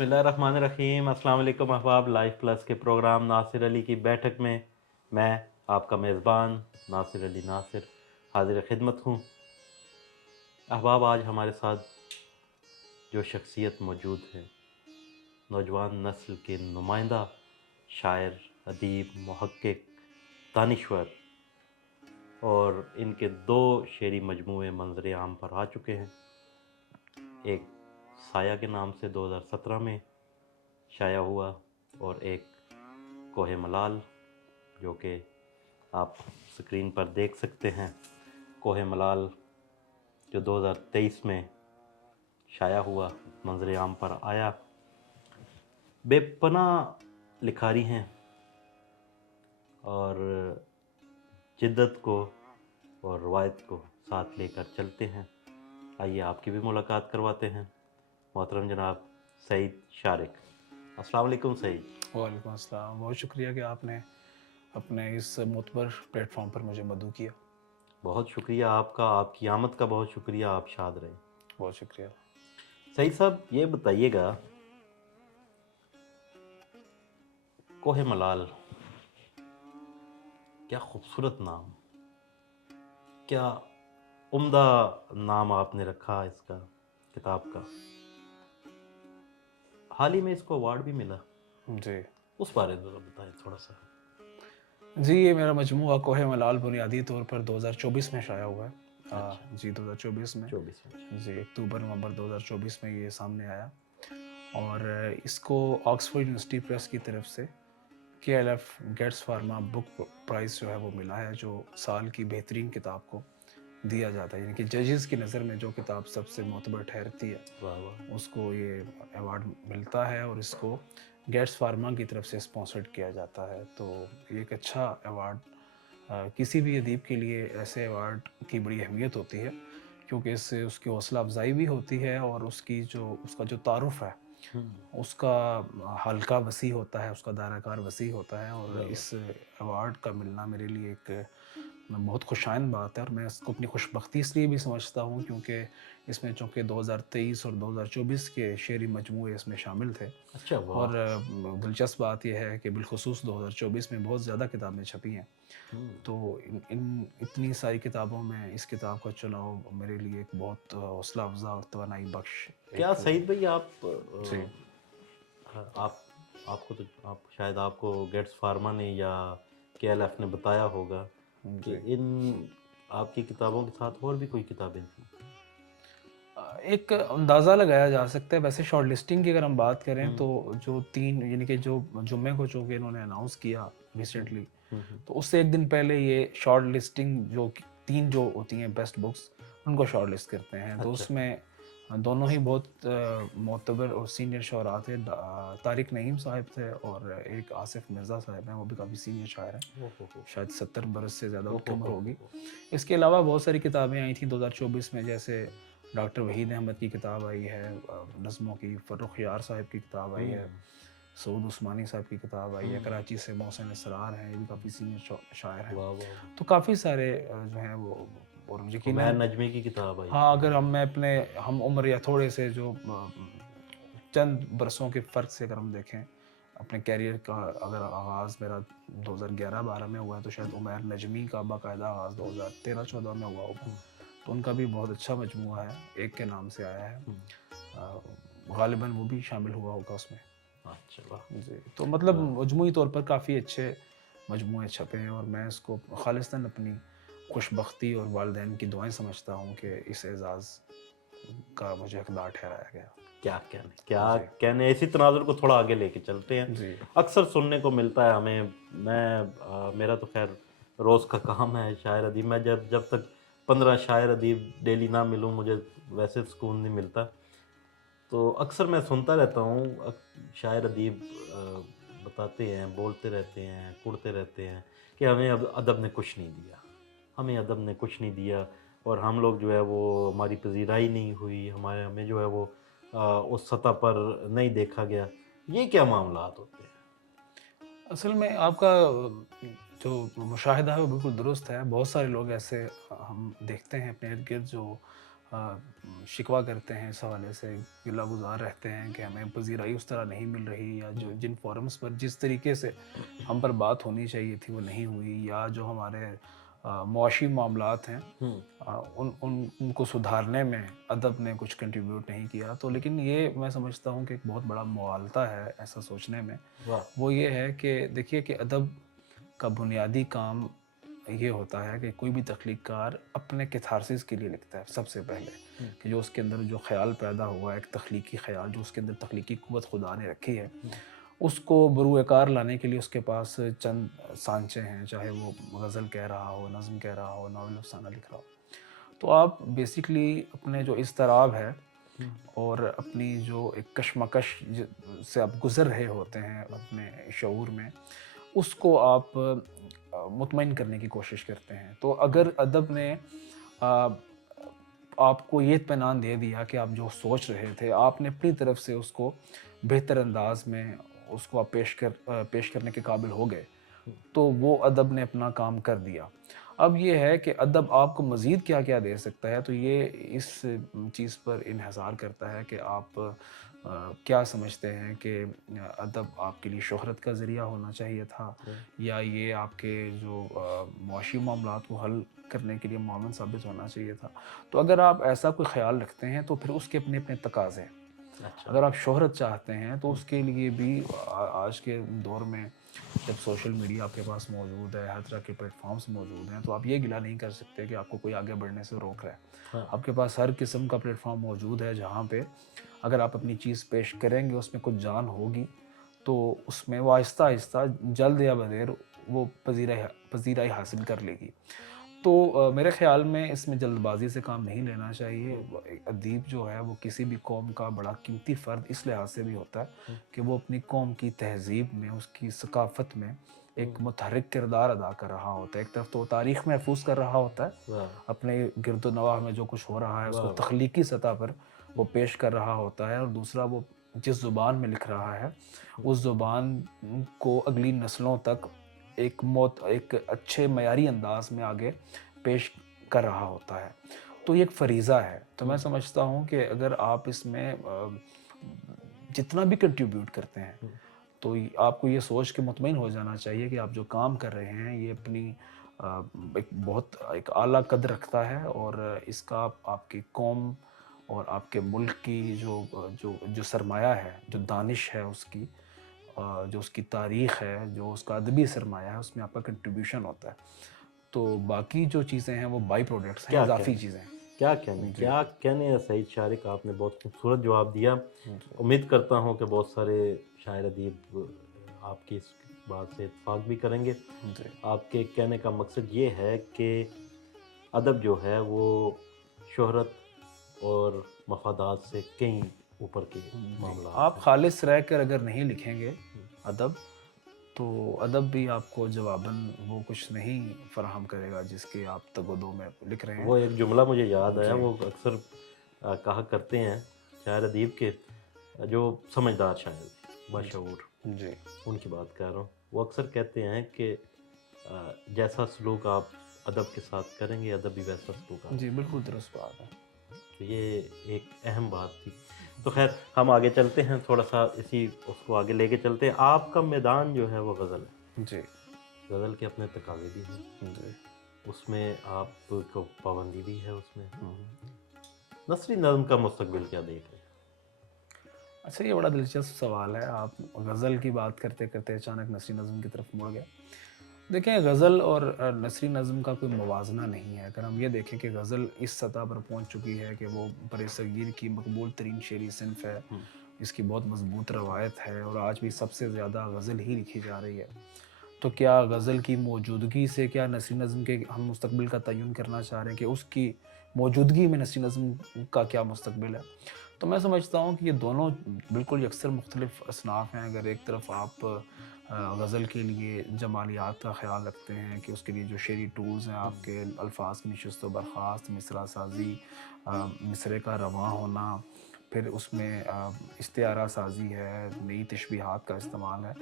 بسم اللہ الرحمن الرحیم۔ السلام علیکم احباب، لائف پلس کے پروگرام ناصر علی کی بیٹھک میں آپ کا میزبان ناصر علی ناصر حاضر خدمت ہوں۔ احباب، آج ہمارے ساتھ جو شخصیت موجود ہے، نوجوان نسل کے نمائندہ شاعر، ادیب، محقق، دانشور، اور ان کے 2 شعری مجموعے منظر عام پر آ چکے ہیں۔ ایک سایہ کے نام سے 2017 میں شائع ہوا، اور ایک کوہ ملال جو کہ آپ سکرین پر دیکھ سکتے ہیں۔ کوہ ملال جو 2023 میں شائع ہوا، منظر عام پر آیا، بے پناہ لکھاری ہیں اور جدت کو اور روایت کو ساتھ لے کر چلتے ہیں۔ آئیے آپ کی بھی ملاقات کرواتے ہیں۔ محترم جناب سعید شارق، السلام علیکم سعید۔ وعلیکم السلام، بہت شکریہ کہ آپ نے اپنے اس معتبر پلیٹ فارم پر مجھے مدعو کیا۔ بہت شکریہ آپ کا، آپ کی آمد کا بہت شکریہ، آپ شاد رہیں۔ بہت شکریہ۔ سعید صاحب، یہ بتائیے گا، کوہ ملال، کیا خوبصورت نام، کیا عمدہ نام آپ نے رکھا اس کا، کتاب کا۔ حال ہی میں اس کو ایوارڈ بھی ملا، جی اس بارے میں بتائیں تھوڑا سا۔ جی، یہ میرا مجموعہ کوہ ملال بنیادی طور پر 2024 میں شائع ہوا ہے۔ جی 2024 میں، 24 میں۔ جی اکتوبر نومبر 2024 میں یہ سامنے آیا، اور اس کو آکسفورڈ یونیورسٹی پریس کی طرف سے KLF گیٹس فارما بک پرائز جو ہے وہ ملا ہے، جو سال کی بہترین کتاب کو دیا جاتا ہے، یعنی کہ ججز کی نظر میں جو کتاب سب سے معتبر ٹھہرتی ہے واہ واہ۔ اس کو یہ ایوارڈ ملتا ہے، اور اس کو گیٹس فارما کی طرف سے اسپانسرڈ کیا جاتا ہے۔ تو یہ ایک اچھا ایوارڈ، کسی بھی ادیب کے لیے ایسے ایوارڈ کی بڑی اہمیت ہوتی ہے، کیونکہ اس سے اس کی حوصلہ افزائی بھی ہوتی ہے، اور اس کا جو تعارف ہے اس کا حلقہ وسیع ہوتا ہے، اس کا دائرہ کار وسیع ہوتا ہے، اور اس ایوارڈ کا ملنا میرے لیے ایک بہت خوشائن بات ہے، اور میں اس کو اپنی خوش بختی اس لیے بھی سمجھتا ہوں کیونکہ اس میں چونکہ 2023 اور 2024 کے شعری مجموعے اس میں شامل تھے، اچھا، واہ۔ اور دلچسپ بات یہ ہے کہ بالخصوص 2024 میں بہت زیادہ کتابیں چھپی ہیں، تو اتنی ساری کتابوں میں اس کتاب کا چناؤ میرے لیے ایک بہت حوصلہ افزا اور توانائی بخش۔ کیا سعید بھائی، جی آپ کو تو شاید آپ کو گیٹس فارما نے یا KLF نے بتایا ہوگا کہ ان آپ کی کتابوں کے ساتھ اور بھی کوئی کتابیں تھیں؟ ایک اندازہ لگایا جا سکتا ہے، ویسے شارٹ لسٹنگ کی اگر ہم بات کریں تو جو 3، یعنی کہ جو جمعے کو چونکہ انہوں نے اناؤنس کیا ریسنٹلی، تو اس سے ایک دن پہلے یہ شارٹ لسٹنگ جو 3 جو ہوتی ہیں بیسٹ بکس، ان کو شارٹ لسٹ کرتے ہیں۔ تو اس میں دونوں ہی بہت معتبر اور سینئر شعراء تھے، طارق نعیم صاحب تھے اور ایک آصف مرزا صاحب ہیں، وہ بھی کافی سینئر شاعر ہیں، شاید 70 برس سے زیادہ ان کی عمر ہوگی۔ اس کے علاوہ بہت ساری کتابیں آئی تھیں 2024 میں، جیسے ڈاکٹر وحید احمد کی کتاب آئی ہے نظموں کی، فرخ یار صاحب کی کتاب آئی ہے، سعود عثمانی صاحب کی کتاب آئی ہے، کراچی سے محسن اسرار ہیں، یہ بھی کافی سینئر شاعر ہیں۔ تو کافی سارے جو ہیں وہ، اور یقیناً عمیر نجمی کی کتاب آئی۔ ہاں، اگر میں اپنے ہم عمر یا تھوڑے سے جو چند برسوں کے فرق سے اگر ہم دیکھیں اپنے کیریئر کا، اگر آغاز میرا 2011-12 میں ہوا ہے، تو شاید عمیر نجمی کا باقاعدہ آغاز 2013-14 میں ہوا ہوگا، تو ان کا بھی بہت اچھا مجموعہ ہے، ایک کے نام سے آیا ہے، غالباً وہ بھی شامل ہوا ہوگا اس میں۔ اچھا، جی، تو مطلب مجموعی طور پر کافی اچھے مجموعے چھپے ہیں، اور میں اس کو خالصتاً اپنی خوش بختی اور والدین کی دعائیں سمجھتا ہوں کہ اس اعزاز کا مجھے حقدار ٹھہرایا گیا۔ کیا کہنے، اسی تناظر کو تھوڑا آگے لے کے چلتے ہیں۔ جی اکثر سننے کو ملتا ہے ہمیں، میرا تو خیر روز کا کام ہے شاعر ادیب، میں جب تک 15 شاعر ادیب ڈیلی نہ ملوں مجھے ویسے سکون نہیں ملتا، تو اکثر میں سنتا رہتا ہوں شاعر ادیب بتاتے ہیں، بولتے رہتے ہیں، کڑتے رہتے ہیں کہ ہمیں ادب نے کچھ نہیں دیا، ہمیں ادب نے کچھ نہیں دیا، اور ہم لوگ جو ہے وہ، ہماری پذیرائی نہیں ہوئی، ہمیں جو ہے وہ اس سطح پر نہیں دیکھا گیا۔ یہ کیا معاملات ہوتے ہیں؟ اصل میں آپ کا جو مشاہدہ ہے وہ بالکل درست ہے، بہت سارے لوگ ایسے ہم دیکھتے ہیں اپنے ارد گرد جو شکوہ کرتے ہیں اس حوالے سے، گلہ گزار رہتے ہیں کہ ہمیں پذیرائی اس طرح نہیں مل رہی، یا جو جن فورمز پر جس طریقے سے ہم پر بات ہونی چاہیے تھی وہ نہیں ہوئی، یا جو ہمارے معاشی معاملات ہیں ان کو سدھارنے میں ادب نے کچھ کنٹریبیوٹ نہیں کیا. تو لیکن یہ میں سمجھتا ہوں کہ ایک بہت بڑا مغالطہ ہے ایسا سوچنے میں. وہ یہ ہے کہ دیکھیے کہ ادب کا بنیادی کام یہ ہوتا ہے کہ کوئی بھی تخلیق کار اپنے کیتھارسس کے لیے لکھتا ہے سب سے پہلے، کہ جو اس کے اندر جو خیال پیدا ہوا ہے، ایک تخلیقی خیال جو اس کے اندر تخلیقی قوت خدا نے رکھی ہے، اس کو بروئے کار لانے کے لیے اس کے پاس چند سانچے ہیں، چاہے وہ غزل کہہ رہا ہو، نظم کہہ رہا ہو، ناول افسانہ لکھ رہا ہو. تو آپ بیسکلی اپنے جو اضطراب ہے اور اپنی جو ایک کشمکش سے آپ گزر رہے ہوتے ہیں اپنے شعور میں، اس کو آپ مطمئن کرنے کی کوشش کرتے ہیں. تو اگر ادب نے آپ کو یہ اطمینان دے دیا کہ آپ جو سوچ رہے تھے آپ نے اپنی طرف سے اس کو بہتر انداز میں اس کو آپ پیش کرنے کے قابل ہو گئے، تو وہ ادب نے اپنا کام کر دیا. اب یہ ہے کہ ادب آپ کو مزید کیا کیا دے سکتا ہے، تو یہ اس چیز پر انحصار کرتا ہے کہ آپ کیا سمجھتے ہیں کہ ادب آپ کے لیے شہرت کا ذریعہ ہونا چاہیے تھا، یا یہ آپ کے جو معاشی معاملات کو حل کرنے کے لیے معاون ثابت ہونا چاہیے تھا. تو اگر آپ ایسا کوئی خیال رکھتے ہیں تو پھر اس کے اپنے اپنے تقاضے ہیں. اگر آپ شہرت چاہتے ہیں تو اس کے لیے بھی آج کے دور میں جب سوشل میڈیا آپ کے پاس موجود ہے، ہر طرح کے پلیٹ فارمز موجود ہیں، تو آپ یہ گلہ نہیں کر سکتے کہ آپ کو کوئی آگے بڑھنے سے روک رہا ہے. آپ کے پاس ہر قسم کا پلیٹ فارم موجود ہے جہاں پہ اگر آپ اپنی چیز پیش کریں گے اس میں کچھ جان ہوگی تو اس میں وہ آہستہ آہستہ جلد یا بدیر وہ پذیرائی حاصل کر لے گی. تو میرے خیال میں اس میں جلد بازی سے کام نہیں لینا چاہیے. ادیب جو ہے وہ کسی بھی قوم کا بڑا قیمتی فرد اس لحاظ سے بھی ہوتا ہے کہ وہ اپنی قوم کی تہذیب میں، اس کی ثقافت میں ایک متحرک کردار ادا کر رہا ہوتا ہے. ایک طرف تو وہ تاریخ محفوظ کر رہا ہوتا ہے، اپنے گرد و نواح میں جو کچھ ہو رہا ہے اس کو تخلیقی سطح پر وہ پیش کر رہا ہوتا ہے، اور دوسرا وہ جس زبان میں لکھ رہا ہے اس زبان کو اگلی نسلوں تک ایک اچھے معیاری انداز میں آگے پیش کر رہا ہوتا ہے. تو یہ ایک فریضہ ہے. تو میں سمجھتا ہوں کہ اگر آپ اس میں جتنا بھی کنٹریبیوٹ کرتے ہیں تو آپ کو یہ سوچ کے مطمئن ہو جانا چاہیے کہ آپ جو کام کر رہے ہیں یہ اپنی ایک اعلیٰ قدر رکھتا ہے، اور اس کا آپ کی قوم اور آپ کے ملک کی جو سرمایہ ہے، جو دانش ہے اس کی، جو اس کی تاریخ ہے، جو اس کا ادبی سرمایہ ہے، اس میں آپ کا کنٹریبیوشن ہوتا ہے. تو باقی جو چیزیں ہیں وہ بائی پروڈکٹس ہیں، اضافی چیزیں ہیں. کیا کہنے ہیں سعید شارق، آپ نے بہت خوبصورت جواب دیا. امید کرتا ہوں کہ بہت سارے شاعر ادیب آپ کی اس بات سے اتفاق بھی کریں گے. آپ کے کہنے کا مقصد یہ ہے کہ ادب جو ہے وہ شہرت اور مفادات سے کہیں اوپر کے معاملات. آپ خالص رہ کر اگر نہیں لکھیں گے ادب، تو ادب بھی آپ کو جواباً وہ کچھ نہیں فراہم کرے گا جس کے آپ تگودوں میں لکھ رہے ہیں. وہ ایک جملہ مجھے یاد آیا، وہ اکثر کہا کرتے ہیں شاعر ادیب کے، جو سمجھدار شاعر باشعور، ان کی بات کر رہا ہوں. وہ اکثر کہتے ہیں کہ جیسا سلوک آپ ادب کے ساتھ کریں گے ادب بھی ویسا سلوک آپ. جی بالکل درست بات ہے. تو یہ ایک اہم بات تھی. تو خیر ہم آگے چلتے ہیں، تھوڑا سا اس کو آگے لے کے چلتے ہیں. آپ کا میدان جو ہے وہ غزل ہے. جی. غزل کے اپنے تقاضے بھی ہیں. جی. اس میں آپ کو پابندی بھی ہے. اس میں نثری نظم کا مستقبل کیا دیکھ رہے ہیں؟ اچھا، یہ بڑا دلچسپ سوال ہے. آپ غزل کی بات کرتے کرتے اچانک نثری نظم کی طرف مڑ گئے. دیکھیں، غزل اور نثری نظم کا کوئی موازنہ نہیں ہے. اگر ہم یہ دیکھیں کہ غزل اس سطح پر پہنچ چکی ہے کہ وہ بر صغیر کی مقبول ترین شعری صنف ہے، اس کی بہت مضبوط روایت ہے، اور آج بھی سب سے زیادہ غزل ہی لکھی جا رہی ہے. تو کیا غزل کی موجودگی سے کیا نثری نظم کے ہم مستقبل کا تعین کرنا چاہ رہے ہیں کہ اس کی موجودگی میں نثری نظم کا کیا مستقبل ہے؟ تو میں سمجھتا ہوں کہ یہ دونوں بالکل یکسر مختلف اصناف ہیں. اگر ایک طرف آپ غزل کے لیے جمالیات کا خیال رکھتے ہیں کہ اس کے لیے جو شعری ٹولز ہیں، آپ کے الفاظ کی نشست و برخاست، مصرع سازی، مصرعے کا رواں ہونا، پھر اس میں استعارہ سازی ہے، نئی تشبیہات کا استعمال ہے،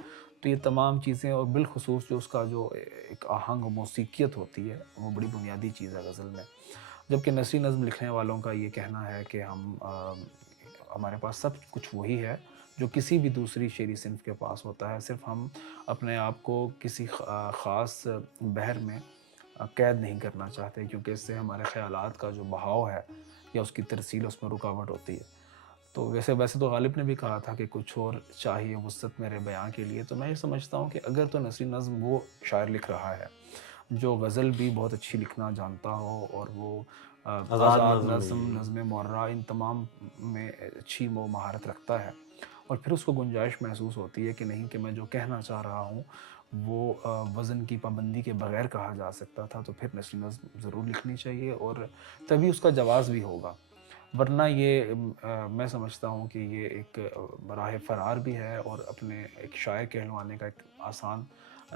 تو یہ تمام چیزیں، اور بالخصوص جو اس کا جو ایک آہنگ و موسیقیت ہوتی ہے، وہ بڑی بنیادی چیز ہے غزل میں. جبکہ نثری نظم لکھنے والوں کا یہ کہنا ہے کہ ہمارے پاس سب کچھ وہی ہے جو کسی بھی دوسری شعری صنف کے پاس ہوتا ہے، صرف ہم اپنے آپ کو کسی خاص بحر میں قید نہیں کرنا چاہتے، کیونکہ اس سے ہمارے خیالات کا جو بہاؤ ہے یا اس کی ترسیل، اس میں رکاوٹ ہوتی ہے۔ تو ویسے تو غالب نے بھی کہا تھا کہ کچھ اور چاہیے وسعت میرے بیان کے لیے، تو میں یہ سمجھتا ہوں کہ اگر تو نثری نظم وہ شاعر لکھ رہا ہے جو غزل بھی بہت اچھی لکھنا جانتا ہو اور وہ آزاد نظم معرہ ان تمام میں اچھی وہ مہارت رکھتا ہے، اور پھر اس کو گنجائش محسوس ہوتی ہے کہ نہیں، کہ میں جو کہنا چاہ رہا ہوں وہ وزن کی پابندی کے بغیر کہا جا سکتا تھا، تو پھر نثری نظم ضرور لکھنی چاہیے اور تبھی اس کا جواز بھی ہوگا۔ ورنہ یہ میں سمجھتا ہوں کہ یہ ایک راہ فرار بھی ہے اور اپنے ایک شاعر کہلوانے کا ایک آسان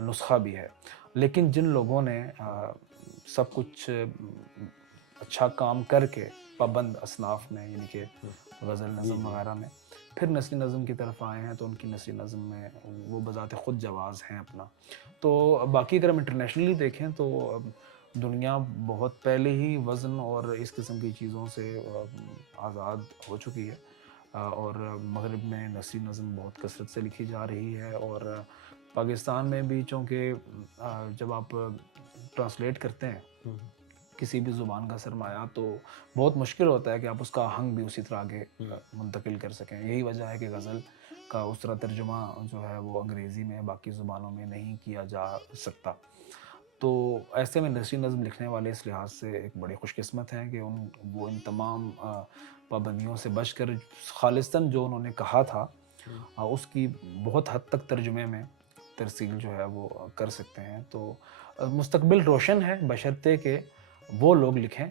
نسخہ بھی ہے۔ لیکن جن لوگوں نے سب کچھ اچھا کام کر کے پابند اصناف میں، یعنی کہ غزل نظم وغیرہ میں پھر نثری نظم کی طرف آئے ہیں، تو ان کی نثری نظم میں وہ بذات خود جواز ہیں اپنا۔ تو باقی اگر ہم انٹرنیشنلی دیکھیں تو دنیا بہت پہلے ہی وزن اور اس قسم کی چیزوں سے آزاد ہو چکی ہے، اور مغرب میں نثری نظم بہت کثرت سے لکھی جا رہی ہے، اور پاکستان میں بھی چونکہ جب آپ ٹرانسلیٹ کرتے ہیں کسی بھی زبان کا سرمایہ تو بہت مشکل ہوتا ہے کہ آپ اس کا آہنگ بھی اسی طرح آگے منتقل کر سکیں۔ یہی وجہ ہے کہ غزل کا اس طرح ترجمہ جو ہے وہ انگریزی میں باقی زبانوں میں نہیں کیا جا سکتا۔ تو ایسے میں نثری نظم لکھنے والے اس لحاظ سے ایک بڑے خوش قسمت ہیں کہ وہ ان تمام پابندیوں سے بچ کر خالصتاً جو انہوں نے کہا تھا اس کی بہت حد تک ترجمے میں ترسیل جو ہے وہ کر سکتے ہیں۔ تو مستقبل روشن ہے بشرطے کہ وہ لوگ لکھیں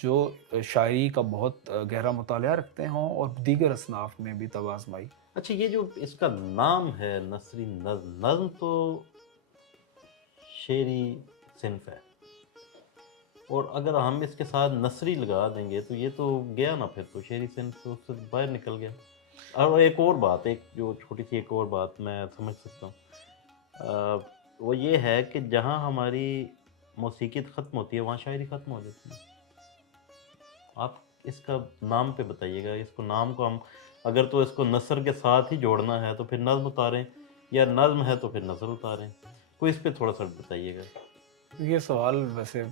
جو شاعری کا بہت گہرا مطالعہ رکھتے ہوں اور دیگر اصناف میں بھی توازمائی۔ اچھا، یہ جو اس کا نام ہے نثری نظم، نظم تو شعری صنف ہے، اور اگر ہم اس کے ساتھ نثری لگا دیں گے تو یہ تو گیا نا، پھر تو شعری صنف تو اس سے باہر نکل گیا۔ اور ایک اور بات، ایک جو چھوٹی سی ایک اور بات میں سمجھ سکتا ہوں، وہ یہ ہے کہ جہاں ہماری موسیقیت ختم ہوتی ہے وہاں شاعری ختم ہو جاتی ہے۔ آپ اس کا نام پہ بتائیے گا، اس کو نام کو ہم اگر تو اس کو نثر کے ساتھ ہی جوڑنا ہے تو پھر نظم اتاریں، یا نظم ہے تو پھر نثر اتاریں، کوئی اس پہ تھوڑا سا بتائیے گا۔ یہ سوال ویسے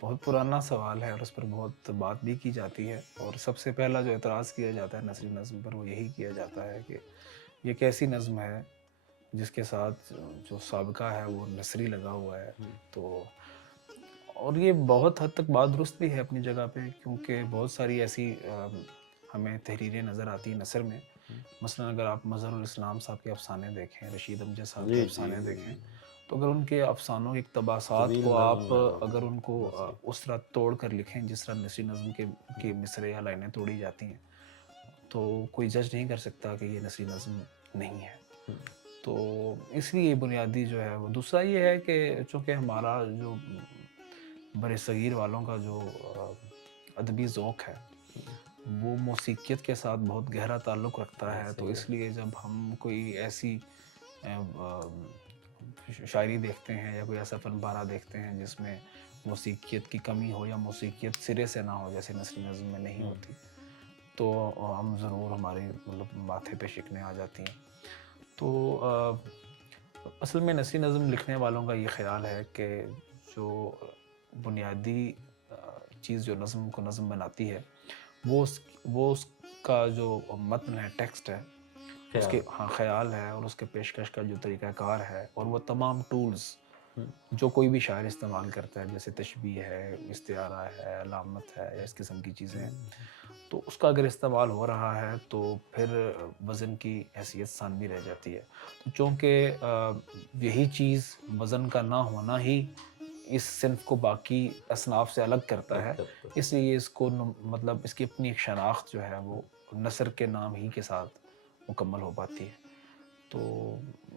بہت پرانا سوال ہے اور اس پر بہت بات بھی کی جاتی ہے، اور سب سے پہلا جو اعتراض کیا جاتا ہے نثری نظم پر وہ یہی کیا جاتا ہے کہ یہ کیسی نظم ہے جس کے ساتھ جو سابقہ ہے وہ نثری لگا ہوا ہے۔ تو اور یہ بہت حد تک بات درست بھی ہے اپنی جگہ پہ، کیونکہ بہت ساری ایسی ہمیں تحریریں نظر آتی ہیں نثر میں۔ مثلا اگر آپ مظہر الاسلام صاحب کے افسانے دیکھیں، رشید امجد صاحب کے افسانے دیکھیں، تو اگر ان کے افسانوں کے اقتباسات کو آپ اگر ان کو اس طرح توڑ کر لکھیں جس طرح نثری نظم کے مصرے یا لائنیں توڑی جاتی ہیں، تو کوئی جج نہیں کر سکتا کہ یہ نثری نظم نہیں ہے۔ تو اس لیے بنیادی جو ہے وہ دوسرا یہ ہے کہ چونکہ ہمارا جو بر صغیر والوں کا جو ادبی ذوق ہے وہ موسیقیت کے ساتھ بہت گہرا تعلق رکھتا ہے، تو اس لیے جب ہم کوئی ایسی شاعری دیکھتے ہیں یا کوئی ایسا فن پارہ دیکھتے ہیں جس میں موسیقیت کی کمی ہو یا موسیقیت سرے سے نہ ہو، جیسے نثری نظم میں نہیں ہوتی، تو ہم ضرور ہمارے مطلب ماتھے پہ شکنیں آ جاتی ہیں۔ تو اصل میں نثری نظم لکھنے والوں کا یہ خیال ہے کہ جو بنیادی چیز جو نظم کو نظم بناتی ہے وہ اس کا جو متن ہے، ٹیکسٹ ہے، اس کے خیال ہے اور اس کے پیشکش کا جو طریقہ کار ہے، اور وہ تمام ٹولز جو کوئی بھی شاعر استعمال کرتا ہے، جیسے تشبیہ ہے، استعارہ ہے، علامت ہے، یا اس قسم کی چیزیں ہیں، تو اس کا اگر استعمال ہو رہا ہے تو پھر وزن کی حیثیت ثانوی رہ جاتی ہے۔ تو چونکہ یہی چیز وزن کا نہ ہونا ہی اس صنف کو باقی اصناف سے الگ کرتا ہے، اس لیے اس کو مطلب اس کی اپنی ایک شناخت جو ہے وہ نثر کے نام ہی کے ساتھ مکمل ہو پاتی ہے۔ تو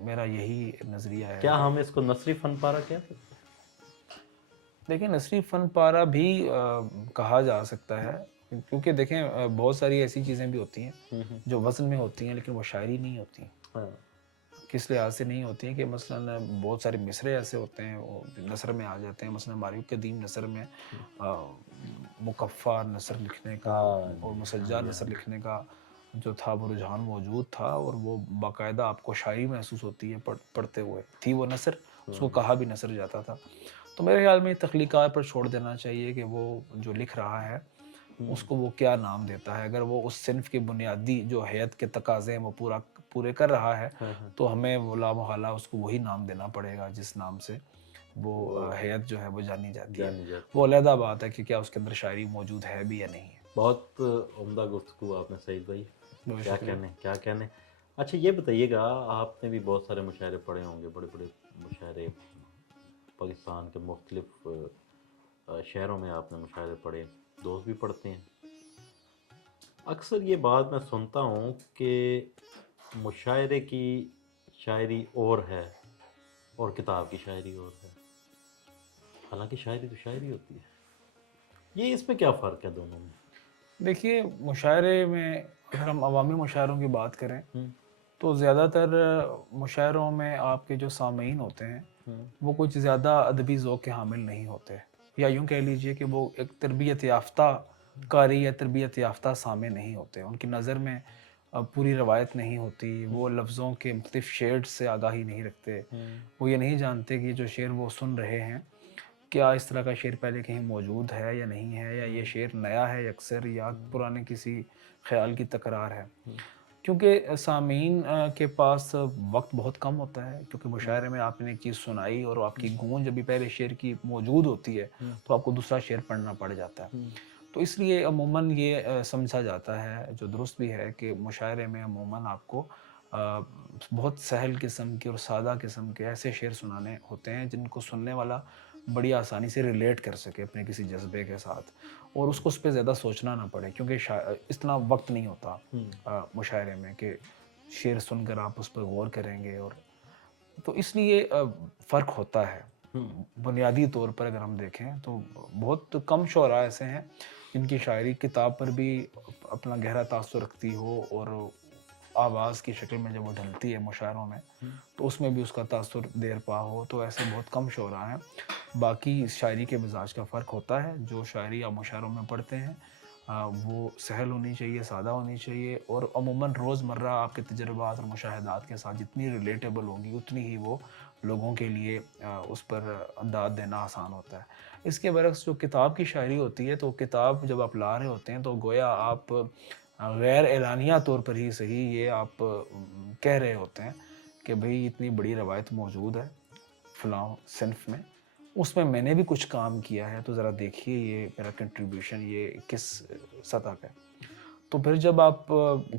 میرا یہی نظریہ ہے۔ کیا ہم اس کو نثری فن پارہ کہہ سکتے ہیں؟ دیکھیں، نثری فن پارہ بھی کہا جا سکتا ہے، کیونکہ دیکھیں بہت ساری ایسی چیزیں بھی ہوتی ہیں جو وزن میں ہوتی ہیں لیکن وہ شاعری نہیں ہوتی، کس لحاظ سے نہیں ہوتی ہیں کہ مثلا بہت سارے مصرے ایسے ہوتے ہیں وہ نثر میں آ جاتے ہیں. مثلا ہماری قدیم نثر میں مکفّہ نثر لکھنے کا اور مسجع نثر لکھنے کا جو تھا وہ رجحان موجود تھا, اور وہ باقاعدہ آپ کو شاعری محسوس ہوتی ہے پڑھتے ہوئے تھی وہ نثر, اس کو کہا بھی نثر جاتا تھا. تو میرے خیال میں تخلیقات پر چھوڑ دینا چاہیے کہ وہ جو لکھ رہا ہے اس کو وہ کیا نام دیتا ہے. اگر وہ اس صنف کے بنیادی جو حیت کے تقاضے ہیں وہ پورے کر رہا ہے تو ہمیں وہ لا محالہ اس کو وہی نام دینا پڑے گا جس نام سے وہ حیت جو ہے وہ جانی جاتی ہے. وہ علیحدہ بات ہے کہ کیا اس کے اندر شاعری موجود ہے بھی یا نہیں ہے. بہت عمدہ گفتگو آپ نے سعید بھائی, کیا کہنے. اچھا یہ بتائیے گا, آپ نے بھی بہت سارے مشاعرے پڑھے ہوں گے, بڑے بڑے مشاعرے پاکستان کے مختلف شہروں میں آپ نے مشاعرے پڑھے, دوست بھی پڑھتے ہیں. اکثر یہ بات میں سنتا ہوں کہ مشاعرے کی شاعری اور ہے اور کتاب کی شاعری اور ہے, حالانکہ شاعری تو شاعری ہوتی ہے. یہ اس میں کیا فرق ہے دونوں میں؟ دیکھیے مشاعرے میں اگر ہم عوامی مشاعروں کی بات کریں تو زیادہ تر مشاعروں میں آپ کے جو سامعین ہوتے ہیں وہ کچھ زیادہ ادبی ذوق کے حامل نہیں ہوتے, یا یوں کہہ لیجئے کہ وہ ایک تربیت یافتہ قاری یا تربیت یافتہ سامع نہیں ہوتے. ان کی نظر میں پوری روایت نہیں ہوتی, وہ لفظوں کے مختلف شیڈز سے آگاہی نہیں رکھتے, وہ یہ نہیں جانتے کہ جو شعر وہ سن رہے ہیں کیا اس طرح کا شعر پہلے کہیں موجود ہے یا نہیں ہے, یا یہ شعر نیا ہے اکثر یا پرانے کسی خیال کی تکرار ہے. کیونکہ سامعین کے پاس وقت بہت کم ہوتا ہے, کیونکہ مشاعرے میں آپ نے ایک چیز سنائی اور آپ کی گونج ابھی پہلے شعر کی موجود ہوتی ہے تو آپ کو دوسرا شعر پڑھنا پڑ جاتا ہے. تو اس لیے عموماً یہ سمجھا جاتا ہے, جو درست بھی ہے, کہ مشاعرے میں عموماً آپ کو بہت سہل قسم کے اور سادہ قسم کے ایسے شعر سنانے ہوتے ہیں جن کو سننے والا بڑی آسانی سے ریلیٹ کر سکے اپنے کسی جذبے کے ساتھ, اور اس کو اس پہ زیادہ سوچنا نہ پڑے, کیونکہ اتنا وقت نہیں ہوتا مشاعرے میں کہ شعر سن کر آپ اس پر غور کریں گے. اور تو اس لیے فرق ہوتا ہے. بنیادی طور پر اگر ہم دیکھیں تو بہت کم شعراء ایسے ہیں جن کی شاعری کتاب پر بھی اپنا گہرا تاثر رکھتی ہو, اور آواز کی شکل میں جب وہ ڈھلتی ہے مشاعروں میں تو اس میں بھی اس کا تاثر دیر پا ہو. تو ایسے بہت کم شعراء ہیں. باقی شاعری کے مزاج کا فرق ہوتا ہے. جو شاعری آپ مشاعروں میں پڑھتے ہیں وہ سہل ہونی چاہیے, سادہ ہونی چاہیے, اور عموماً روزمرہ آپ کے تجربات اور مشاہدات کے ساتھ جتنی ریلیٹیبل ہوگی اتنی ہی وہ لوگوں کے لیے اس پر انداز دینا آسان ہوتا ہے. اس کے برعکس جو کتاب کی شاعری ہوتی ہے تو کتاب جب آپ لا رہے ہوتے ہیں تو گویا آپ غیر اعلانیہ طور پر ہی صحیح یہ آپ کہہ رہے ہوتے ہیں کہ بھئی اتنی بڑی روایت موجود ہے فلاں صنف میں, اس میں نے بھی کچھ کام کیا ہے, تو ذرا دیکھیے یہ میرا کنٹریبیوشن یہ کس سطح کا ہے. تو پھر جب آپ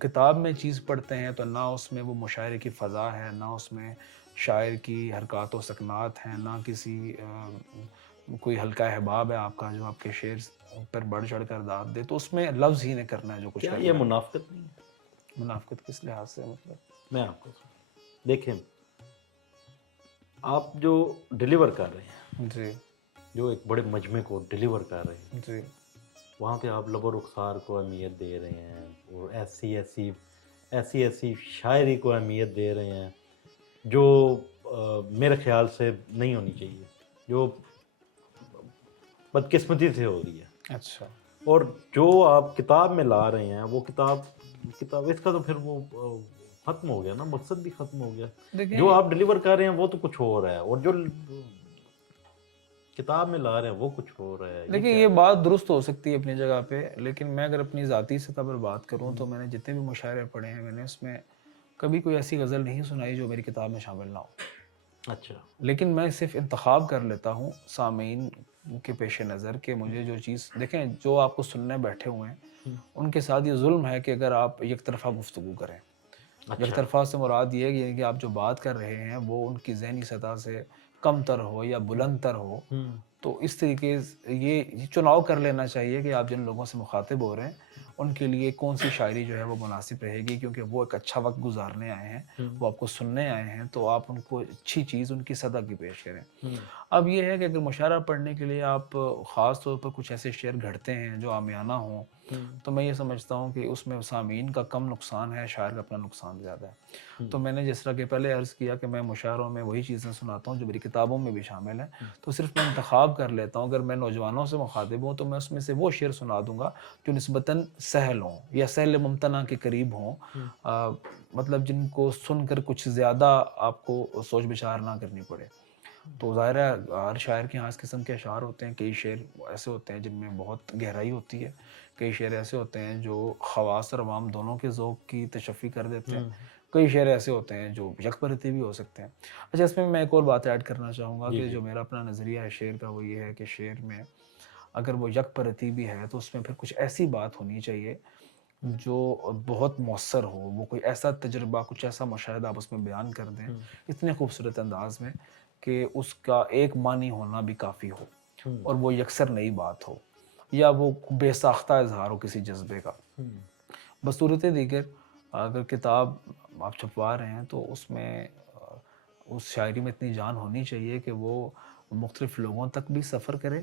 کتاب میں چیز پڑھتے ہیں تو نہ اس میں وہ مشاعرے کی فضا ہے, نہ اس میں شاعر کی حرکات و سکنات ہیں, نہ کسی کوئی ہلکا احباب ہے آپ کا جو آپ کے شعر پر بڑھ چڑھ کر داد دے, تو اس میں لفظ ہی نہیں کرنا ہے جو کچھ کیا یہ منافقت نہیں ہے؟ منافقت کس لحاظ سے مطلب؟ میں آپ کو دیکھیں, آپ جو ڈیلیور کر رہے ہیں جی, جو ایک بڑے مجمع کو ڈیلیور کر رہے ہیں جی, وہاں پہ آپ لب و رخسار کو اہمیت دے رہے ہیں, اور ایسی شاعری کو اہمیت دے رہے ہیں جو میرے خیال سے نہیں ہونی چاہیے, جو بدقسمتی سے ہو رہی ہے. اچھا, اور جو آپ کتاب میں لا رہے ہیں وہ کتاب اس کا تو پھر وہ ختم ہو گیا نا, مقصد بھی ختم ہو گیا. جو آپ ڈیلیور کر رہے ہیں وہ تو کچھ ہو رہا ہے, اور جو کتاب میں لا رہے ہیں وہ کچھ ہو رہا ہے. دیکھیں یہ بات درست ہو سکتی ہے اپنی جگہ پہ, لیکن میں اگر اپنی ذاتی سطح پر بات کروں تو میں نے جتنے بھی مشاعرے پڑھے ہیں میں نے اس میں کبھی کوئی ایسی غزل نہیں سنائی جو میری کتاب میں شامل نہ ہو. اچھا, لیکن میں صرف انتخاب کر لیتا ہوں سامعین کے پیش نظر کہ مجھے جو چیز دیکھیں, جو آپ کو سننے بیٹھے ہوئے ہیں ان کے ساتھ یہ ظلم ہے کہ اگر آپ یک طرفہ گفتگو کریں. یک طرفہ سے مراد یہ ہے کہ آپ جو بات کر رہے ہیں وہ ان کی ذہنی سطح سے کم تر ہو یا بلند تر ہو. تو اس طریقے یہ چناؤ کر لینا چاہیے کہ آپ جن لوگوں سے مخاطب ہو رہے ہیں ان کے لیے کون سی شاعری جو ہے وہ مناسب رہے گی, کیونکہ وہ ایک اچھا وقت گزارنے آئے ہیں, وہ آپ کو سننے آئے ہیں, تو آپ ان کو اچھی چیز ان کی سطح کی پیش کریں. اب یہ ہے کہ اگر مشاعرہ پڑھنے کے لیے آپ خاص طور پر کچھ ایسے شعر گھڑتے ہیں جو عامیانہ ہوں تو میں یہ سمجھتا ہوں کہ اس میں سامعین کا کم نقصان ہے، شاعر کا اپنا نقصان زیادہ ہے. تو میں نے جس طرح کہ پہلے عرض کیا کہ میں مشاعروں میں وہی چیزیں سناتا ہوں جو میری کتابوں میں بھی شامل ہیں. تو صرف میں انتخاب کر لیتا ہوں. اگر میں نوجوانوں سے مخاطب ہوں تو میں اس میں سے وہ شعر سنا دوں گا جو نسبتاً سہل ہوں یا سہل ممتنع کے قریب ہوں، مطلب جن کو سن کر کچھ زیادہ آپ کو سوچ بچار نہ کرنی پڑے. تو ظاہر ہے ہر شاعر کے یہاں اس قسم کے اشعار ہوتے ہیں. کئی شعر ایسے ہوتے ہیں جن میں بہت گہرائی ہوتی ہے، کئی شعر ایسے ہوتے ہیں جو خواص اور عوام دونوں کے ذوق کی تشفی کر دیتے ہیں، کئی شعر ایسے ہوتے ہیں جو یک پرتی بھی ہو سکتے ہیں. اچھا، اس میں ایک اور بات ایڈ کرنا چاہوں گا کہ جو میرا اپنا نظریہ ہے شعر کا وہ یہ ہے کہ شعر میں اگر وہ یک پرتی بھی ہے تو اس میں پھر کچھ ایسی بات ہونی چاہیے جو بہت مؤثر ہو. وہ کوئی ایسا تجربہ، کچھ ایسا مشاہدہ آپ اس میں بیان کر دیں اتنے خوبصورت انداز میں کہ اس کا ایک معنی ہونا بھی کافی ہو اور وہ یکسر نئی بات ہو یا وہ بے ساختہ اظہار ہو کسی جذبے کا. بصورت دیگر اگر کتاب آپ چھپوا رہے ہیں تو اس میں اس شاعری میں اتنی جان ہونی چاہیے کہ وہ مختلف لوگوں تک بھی سفر کرے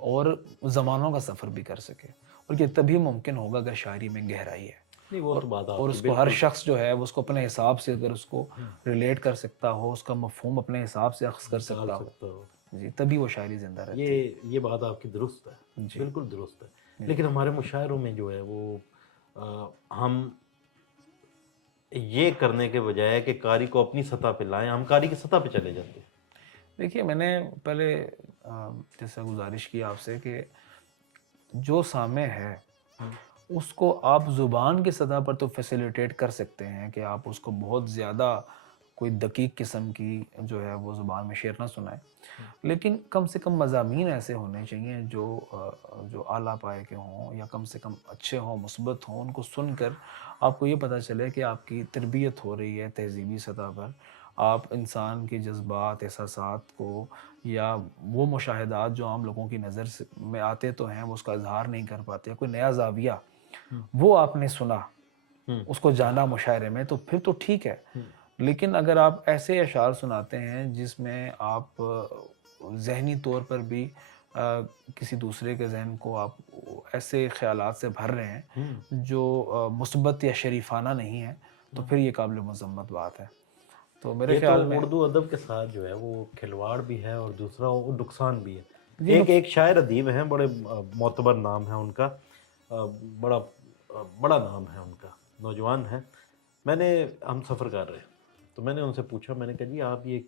اور زمانوں کا سفر بھی کر سکے. اور یہ تبھی ممکن ہوگا اگر شاعری میں گہرائی ہے اور اس کو ہر شخص جو ہے اس کو اپنے حساب سے اگر اس کو ریلیٹ کر سکتا ہو، اس کا مفہوم اپنے حساب سے اخذ کر سکتا ہو، جی تبھی وہ شاعری زندہ رہتی ہے. یہ بات آپ کی درست ہے، بالکل درست ہے. لیکن ہمارے مشاعروں میں جو ہے وہ ہم یہ کرنے کے بجائے کہ قاری کو اپنی سطح پہ لائیں، ہم قاری کی سطح پہ چلے جاتے ہیں. دیکھیے میں نے پہلے جیسا گزارش کی آپ سے کہ جو سامع ہے اس کو آپ زبان کی سطح پر تو فیسیلیٹیٹ کر سکتے ہیں کہ آپ اس کو بہت زیادہ کوئی دقیق قسم کی جو ہے وہ زبان میں شعر نہ سنائیں، لیکن کم سے کم مضامین ایسے ہونے چاہیے جو اعلیٰ پائے کے ہوں یا کم سے کم اچھے ہوں، مثبت ہوں. ان کو سن کر آپ کو یہ پتہ چلے کہ آپ کی تربیت ہو رہی ہے تہذیبی سطح پر. آپ انسان کے جذبات، احساسات کو یا وہ مشاہدات جو عام لوگوں کی نظر میں آتے تو ہیں وہ اس کا اظہار نہیں کر پاتے، کوئی نیا زاویہ وہ آپ نے سنا، اس کو جانا مشاعرے میں، تو پھر تو ٹھیک ہے. لیکن اگر آپ ایسے اشعار سناتے ہیں جس میں آپ ذہنی طور پر بھی کسی دوسرے کے ذہن کو آپ ایسے خیالات سے بھر رہے ہیں جو مثبت یا شریفانہ نہیں ہے، تو پھر یہ قابل مذمت بات ہے. تو میرے خیال میں اردو ادب کے ساتھ جو ہے وہ کھلواڑ بھی ہے اور دوسرا وہ نقصان بھی ہے. ایک شاعر ادیب ہیں، بڑے معتبر نام ہے ان کا، بڑا نام ہے ان کا، نوجوان ہیں. ہم سفر کر رہے ہیں تو میں نے ان سے پوچھا، میں نے کہا جی آپ یہ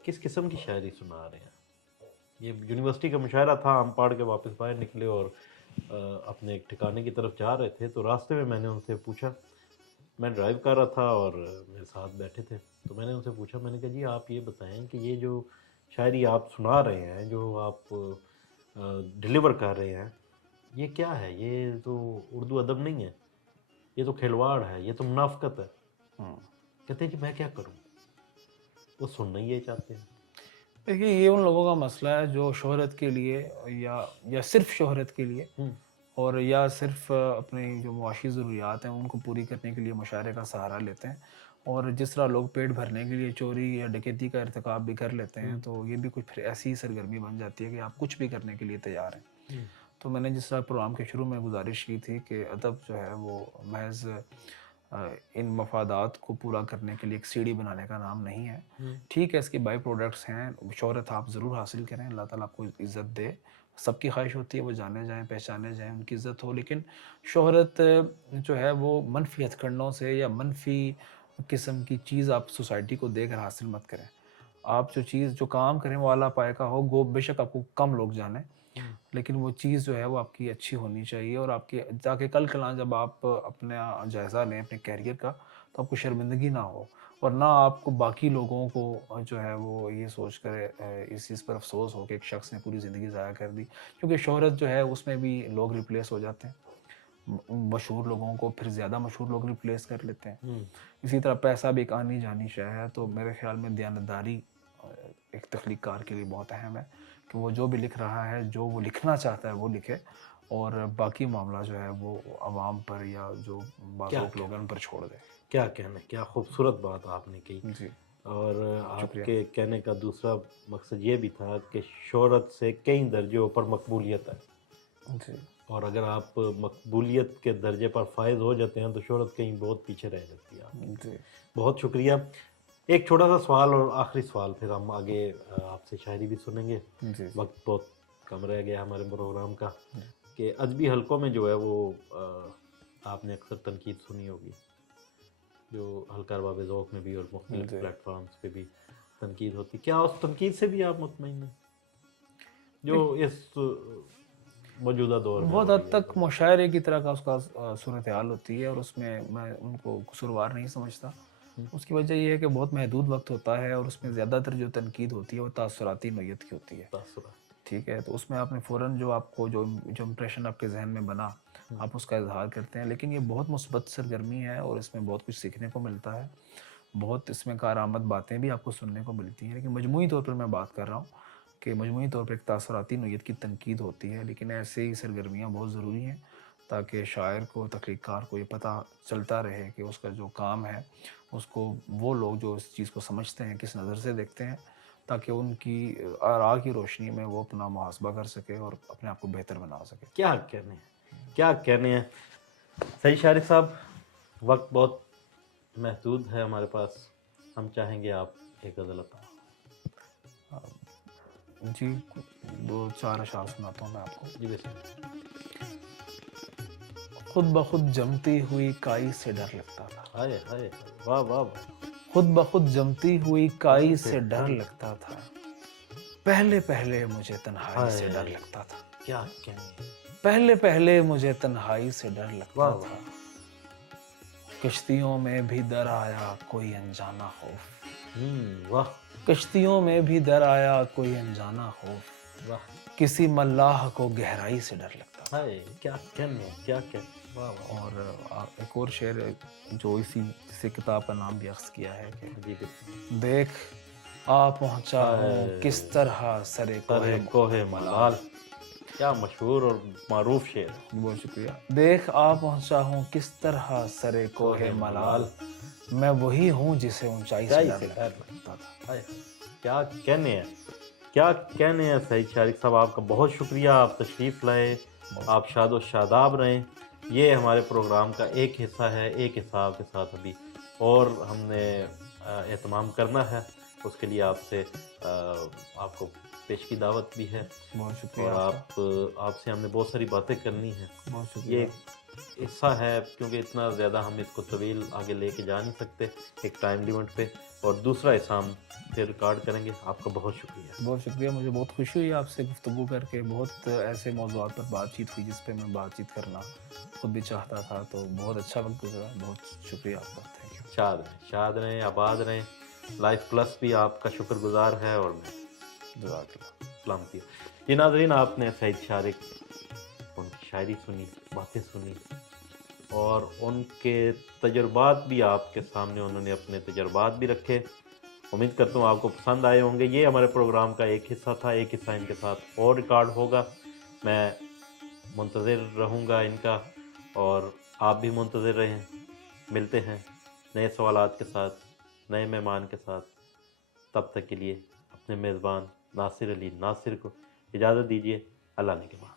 کس قسم کی شاعری سنا رہے ہیں؟ یہ یونیورسٹی کا مشاعرہ تھا، ہم پڑھ کے واپس باہر نکلے اور اپنے ایک ٹھکانے کی طرف جا رہے تھے. تو راستے میں نے ان سے پوچھا، میں ڈرائیو کر رہا تھا اور میرے ساتھ بیٹھے تھے، تو میں نے ان سے پوچھا، میں نے کہا جی آپ یہ بتائیں کہ یہ جو شاعری آپ سنا رہے ہیں، جو آپ ڈیلیور کر رہے ہیں، یہ کیا ہے؟ یہ تو اردو ادب نہیں ہے، یہ تو کھلواڑ ہے، یہ تو منافقت ہے. کہتے ہیں کہ میں کیا کروں؟ وہ سننا ہی یہ چاہتے ہیں. دیکھیے یہ ان لوگوں کا مسئلہ ہے جو شہرت کے لیے یا صرف شہرت کے لیے اور یا صرف اپنی جو معاشی ضروریات ہیں ان کو پوری کرنے کے لیے مشاعرے کا سہارا لیتے ہیں. اور جس طرح لوگ پیٹ بھرنے کے لیے چوری یا ڈکیتی کا ارتکاب بھی کر لیتے ہیں، تو یہ بھی کچھ پھر ایسی ہی سرگرمی بن جاتی ہے کہ آپ کچھ بھی کرنے کے لیے تیار ہیں. تو میں نے جس طرح پروگرام کے شروع میں گزارش کی تھی کہ ادب جو ہے وہ محض ان مفادات کو پورا کرنے کے لیے ایک سیڑھی بنانے کا نام نہیں ہے. ٹھیک ہے، اس کے بائی پروڈکٹس ہیں، شہرت آپ ضرور حاصل کریں، اللہ تعالیٰ آپ کو عزت دے. سب کی خواہش ہوتی ہے وہ جانے جائیں، پہچانے جائیں، ان کی عزت ہو. لیکن شہرت جو ہے وہ منفی ہتھ کنڈوں سے یا منفی قسم کی چیز آپ سوسائٹی کو دے کر حاصل مت کریں. آپ جو کام کریں وہ اعلیٰ پائے کا ہو، بے شک آپ کو کم لوگ جانیں، لیکن وہ چیز جو ہے وہ آپ کی اچھی ہونی چاہیے. اور آپ کی تاکہ کل کلاں جب آپ اپنا جائزہ لیں اپنے کیریئر کا تو آپ کو شرمندگی نہ ہو اور نہ آپ کو باقی لوگوں کو جو ہے وہ یہ سوچ کر اس چیز پر افسوس ہو کہ ایک شخص نے پوری زندگی ضائع کر دی. کیونکہ شہرت جو ہے اس میں بھی لوگ ریپلیس ہو جاتے ہیں، مشہور لوگوں کو پھر زیادہ مشہور لوگ ریپلیس کر لیتے ہیں. اسی طرح پیسہ بھی ایک آنی جانی شے ہے. تو میرے خیال میں دیانتداری ایک تخلیق کار کے لیے بہت اہم ہے کہ وہ جو بھی لکھ رہا ہے، جو وہ لکھنا چاہتا ہے وہ لکھے، اور باقی معاملہ جو ہے وہ عوام پر یا جو بازوق لوگ ہیں ان پر چھوڑ دے. کیا کہنا، کیا خوبصورت بات آپ نے کی. جی، اور آپ کے کہنے کا دوسرا مقصد یہ بھی تھا کہ شہرت سے کئی درجوں پر مقبولیت ہے. جی اور اگر آپ مقبولیت کے درجے پر فائز ہو جاتے ہیں تو شہرت کہیں بہت پیچھے رہ جاتی ہے آپ. جی بہت شکریہ. ایک چھوٹا سا سوال اور آخری سوال، پھر ہم آگے آپ سے شاعری بھی سنیں گے. جی وقت بہت کم رہ گیا ہمارے پروگرام کا. کہ ادبی حلقوں میں جو ہے وہ آپ نے اکثر تنقید سنی ہوگی، جو حلقہ ارباب ذوق میں بھی اور مختلف جی. پلیٹ فارمز پہ بھی تنقید ہوتی. کیا اس تنقید سے بھی آپ مطمئن ہیں جو اس موجودہ دور میں بہت ہو حد رہی ہے؟ تک مشاعرے کی طرح کا اس کا صورتحال ہوتی ہے، اور اس میں میں ان کو قصوروار نہیں سمجھتا. اس کی وجہ یہ ہے کہ بہت محدود وقت ہوتا ہے، اور اس میں زیادہ تر جو تنقید ہوتی ہے وہ تاثراتی نوعیت کی ہوتی ہے. تاثرات. ٹھیک ہے، تو اس میں آپ نے فوراً جو آپ کو جو امپریشن آپ کے ذہن میں بنا آپ اس کا اظہار کرتے ہیں. لیکن یہ بہت مثبت سرگرمی ہے، اور اس میں بہت کچھ سیکھنے کو ملتا ہے. بہت اس میں کارآمد باتیں بھی آپ کو سننے کو ملتی ہیں. لیکن مجموعی طور پر میں بات کر رہا ہوں کہ مجموعی طور پر ایک تاثراتی نوعیت کی تنقید ہوتی ہے. لیکن ایسے ہی سرگرمیاں بہت ضروری ہیں تاکہ شاعر کو، تخلیق کار کو یہ پتہ چلتا رہے کہ اس کا جو کام ہے اس کو وہ لوگ جو اس چیز کو سمجھتے ہیں کس نظر سے دیکھتے ہیں، تاکہ ان کی آراء کی روشنی میں وہ اپنا محاسبہ کر سکے اور اپنے آپ کو بہتر بنا سکے. کیا کہنے ہیں، کیا کہنے ہیں. سعید شارق صاحب، وقت بہت محدود ہے ہمارے پاس. ہم چاہیں گے آپ ایک غزل عطا. جی 2-4 اشعار سناتا ہوں میں آپ کو. جی بسم اللہ. خود بخود جمتی ہوئی کائی سے ڈر لگتا تھا. ہائے ہائے، واہ واہ واہ. خود بخود جمتی ہوئی کائی سے ڈر لگتا تھا. پہلے پہلے مجھے تنہائی سے ڈر لگتا تھا. کیا کہنے. پہلے پہلے مجھے تنہائی سے ڈر لگتا واہ تھا. واہ. کشتیوں میں بھی در آیا کوئی انجانا خوف. واہ کشتیوں میں بھی در آیا کوئی انجانا خوف. واہ. کسی ملاح کو گہرائی سے ڈر لگتا تھا. ہائے کیا کہنے، کیا کہنے. واہ واہ. اور ایک اور شعر جو جسے کتاب کا نام بھی اخذ کیا ہے کہ جی بالکل. دیکھ آ پہنچا ہوں کس طرح سرے کوہ ملال. کیا مشہور اور معروف شعر ہے. بہت شکریہ. دیکھ آ پہنچا ہوں کس طرح سرے کوہ ملال. میں وہی ہوں جسے اونچائی سے ڈر لگتا تھا. کیا کہنے ہیں، کیا کہنے ہیں. سعید شارق صاحب، آپ کا بہت شکریہ. آپ تشریف لائے، آپ شاد و شاداب رہیں. یہ ہمارے پروگرام کا ایک حصہ ہے. ایک حصہ آپ کے ساتھ ابھی اور ہم نے اہتمام کرنا ہے. اس کے لیے آپ سے آپ کو پیش کی دعوت بھی ہے. بہت شکریہ. اور آپ سے ہم نے بہت ساری باتیں کرنی ہیں. بہت شکریہ. یہ حصہ ہے کیونکہ اتنا زیادہ ہم اس کو طویل آگے لے کے جا نہیں سکتے ایک ٹائم لیمٹ پہ. اور دوسرا حصہ ہم پھر ریکارڈ کریں گے. آپ کا بہت شکریہ. بہت شکریہ. مجھے بہت خوشی ہوئی آپ سے گفتگو کر کے. بہت ایسے موضوعات پر بات چیت ہوئی جس پہ میں بات چیت کرنا خود بھی چاہتا تھا. تو بہت اچھا وقت گزرا. بہت شکریہ آپ کا. Thank you. شاد رہیں، شاد رہیں، آباد رہیں. لائف پلس بھی آپ کا شکر گزار ہے. اور میں جزاک اللہ. سلامتی. جی ناظرین، آپ نے سعید شارق، ان کی شاعری سنی، باتیں سنی، اور ان کے تجربات بھی آپ کے سامنے انہوں نے اپنے تجربات بھی رکھے. امید کرتا ہوں آپ کو پسند آئے ہوں گے. یہ ہمارے پروگرام کا ایک حصہ تھا. ایک حصہ ان کے ساتھ اور ریکارڈ ہوگا. میں منتظر رہوں گا ان کا، اور آپ بھی منتظر رہیں. ملتے ہیں نئے سوالات کے ساتھ، نئے مہمان کے ساتھ. تب تک کے لیے اپنے میزبان ناصر علی ناصر کو اجازت دیجیے. اللہ نے کے بعد.